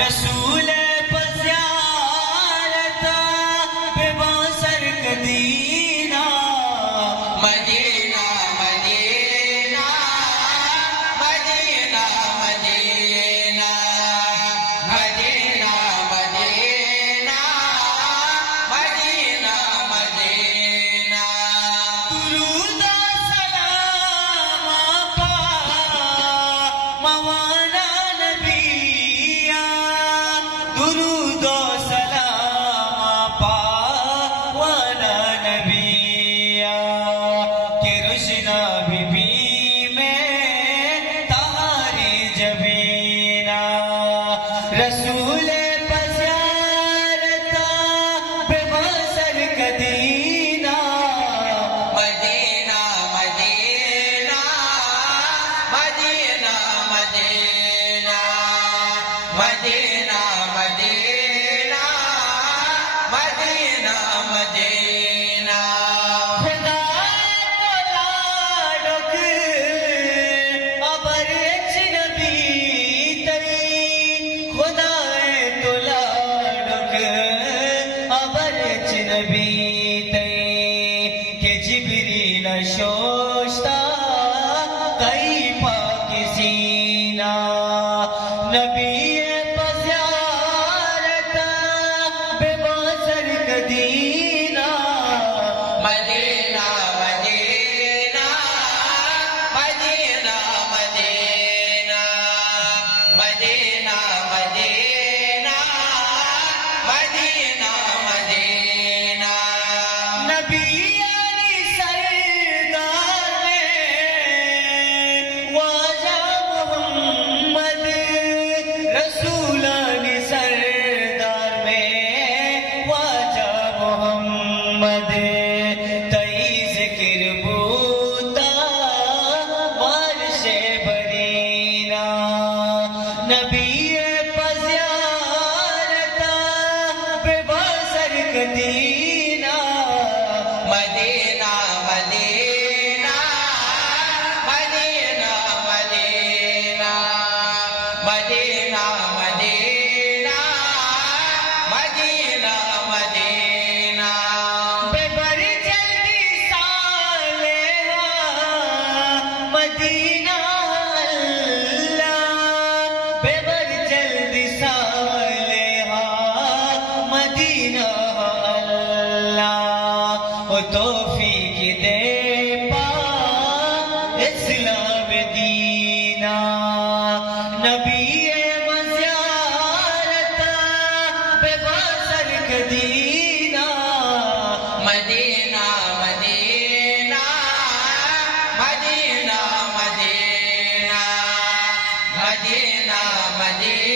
رسول پزیارتا بے باسر کدینا مدینہ مدینہ مدینہ مدینہ مدینہ مدینہ مدینہ مدینہ درود و سلام پا موانا نبیا درود و سلام پا وانا نبیا کہ روشنا بی بی میں تہاری جبینا رسول پزیارتا بے باسر کدینا مدینہ مدینہ مدینہ مدینہ مدینہ مدینہ مدینہ مدینہ خدای تولا ڈک ابر اجنبی تئی خدای تولا ڈک ابر اجنبی تئی کہ جبریل شوشتا کئی پاک سینہ نبی پزیارتا بے باسر کدینا مدینہ مدینہ مدینہ مدینہ مدینہ مدینہ مدینہ مدینہ نبی علی سردار میں واجہ محمد رسول علی سردار میں واجہ محمد تئی ذکر بوتا بارش برینا نبی پزیارتا بے باسر کدینا مدینہ مدینہ مدینہ مدینہ مدینہ مدینہ مدینہ مدینہ بے بر جلدی صالحہ مدینہ اللہ بے بر جلدی صالحہ مدینہ اللہ وہ توفیق دے پا اسلام دینا نبی مزیارتا بے باسر کدینا مدینہ مدینہ مدینہ مدینہ مدینہ مدینہ